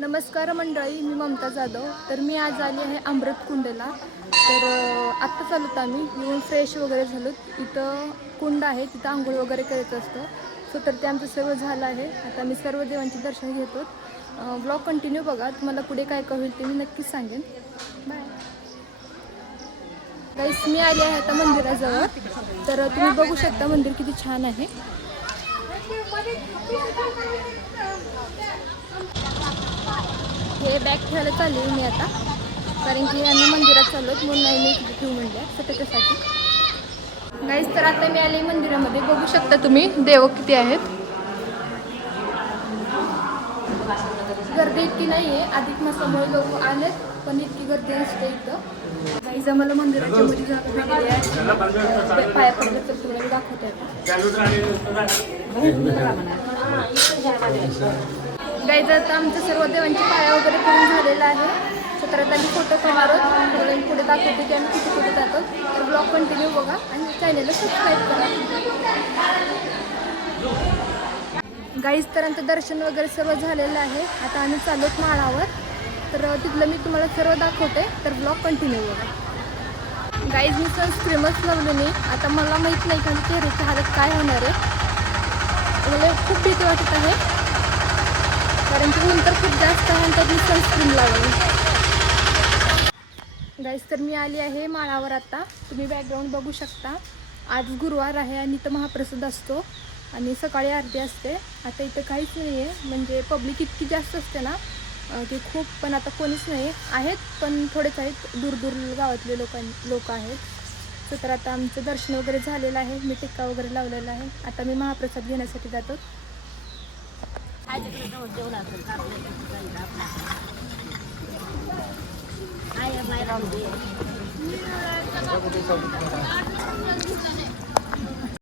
नमस्कार मंडळी, मी ममता जाधव. तर मी आज आली आहे अमृतकुंडला. तर आत्ता चालूत आम्ही येऊन फ्रेश वगैरे झालो. इथं कुंड आहे, तिथं आंघोळ वगैरे करायचं असतं. सो तर ते आमचं सर्व झालं आहे. आता मी सर्व देवांचे दर्शन घेतो. ब्लॉग कंटिन्यू बघा, तुम्हाला पुढे काय काय होईल ते मी नक्कीच सांगेन. बाय गाईस, मी आली आहे आता मंदिराजवळ. तर तुम्ही बघू शकता मंदिर किती छान आहे. हे बॅग ठेवायला चालली मी आता, कारण की आम्ही मंदिरात चाललो म्हणून नाही मी इथे ठेवू म्हणलं सटकेसाठी. गाईस, तर आता मी आले मंदिरामध्ये. बघू शकता तुम्ही देव किती आहेत. गर्दी इतकी नाही आहे, अधिक मासामुळे लोक आलेत, पण इतकी गर्दी असते इथं. गाईस, आम्हाला मंदिराच्या मध्ये जागा भेटली आहे. पाया पडलं तर तुम्हाला दाखवता गाईज, आता आमचं सर्व देवांची पाया वगैरे करून झालेला आहे. सत्रात आम्ही फोटो काढणार आहोत. तुम्हाला मी पुढे दाखवते की आम्ही किती फोटो जातो. तर ब्लॉग कंटिन्यू बघा आणि चॅनलला सबस्क्राईब करा. गाईज, तर आमचं दर्शन वगैरे सर्व झालेलं आहे. आता आम्ही चाललोत माळावर. तर तिथलं मी तुम्हाला सर्व दाखवते. तर ब्लॉग कंटिन्यू बघा. गाईज, मी सनस्क्रीमच लावली नाही. आता मला माहीत नाही का चेहऱ्याची हालत काय होणार आहे. मला खूप भीती वाटत आहे, कारण की ऊन तर खूप जास्त आहे आणि त्यात मी सनस्क्रीन लावली. गाईस, तर मी आली आहे माळावर. आता तुम्ही बॅकग्राऊंड बघू शकता. आज गुरुवार आहे आणि इथं महाप्रसाद असतो आणि सकाळी आरती असते. आता इथं काहीच नाही आहे, म्हणजे पब्लिक इतकी जास्त असते ना की खूप, पण आता कोणीच नाही आहेत, पण थोडेच आहेत. दूर दूर गावातले लोक आहेत. सो तर आता आमचं दर्शन वगैरे झालेलं आहे. मी टिक्का वगैरे लावलेला आहे. आता मी महाप्रसाद घेण्यासाठी जातो.